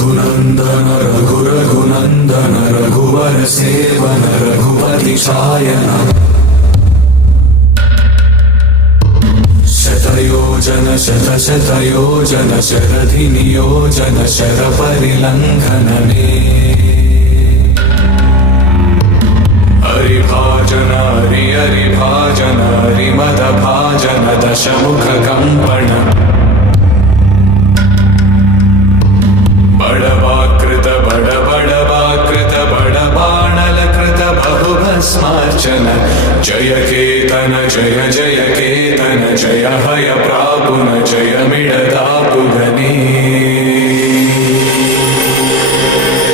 గునందన రఘు రఘునందన రఘువర సేవన రఘుపతి ఛాయన శతయోజన శత శతయోజన శరధి నియోజన శర పరిలంఘనమే హరిభాజన హరి హరిభాజన హరిమద భాజన దశముఖ కంపణ बहुभस्मार्चन जय केतन जय जय केतन जय हय प्रापुन जय मिडदापुगने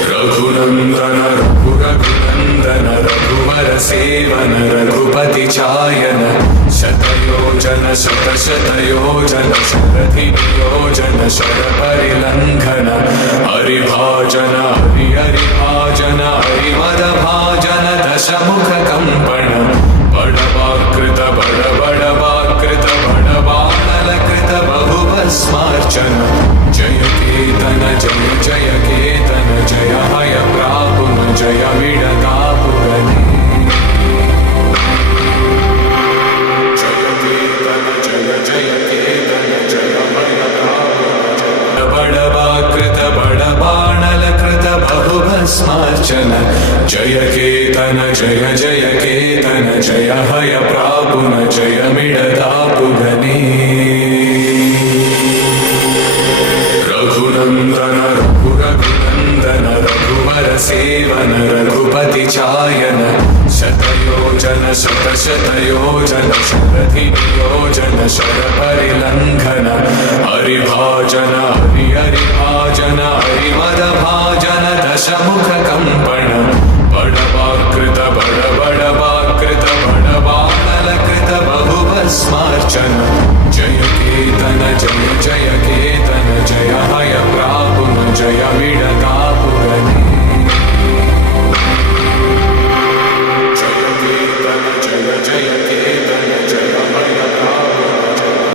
रघुनन्दन रघु रघुनन्दन रघुवर सेवन रघुपति चायन शतयोजन शतशतयोजन शरधि नियोजन शरपरिलङ्घन हरिभाजन हरि हरिभाजन దశముఖ కంపణ బడవాకృత బడబడవాకృత బడవాణలకృత బహుభస్మార్చన. జయ కేతన జయ జయ बहुभस्मार्चन जय केतन जय जय केतन जय हय प्रापुन जय मिडतापुगने रघुनन्दन रघु रघुनन्दन रघुवर सेवन रघुपति चायन शतयोजन शतशतयोजन शरधि नियोजन शरपरिलङ्घन हरिभाजन हरि शमुखकम्पण बडवाकृत बडबडवाकृत बडबाणलकृत बहुभस्मार्चन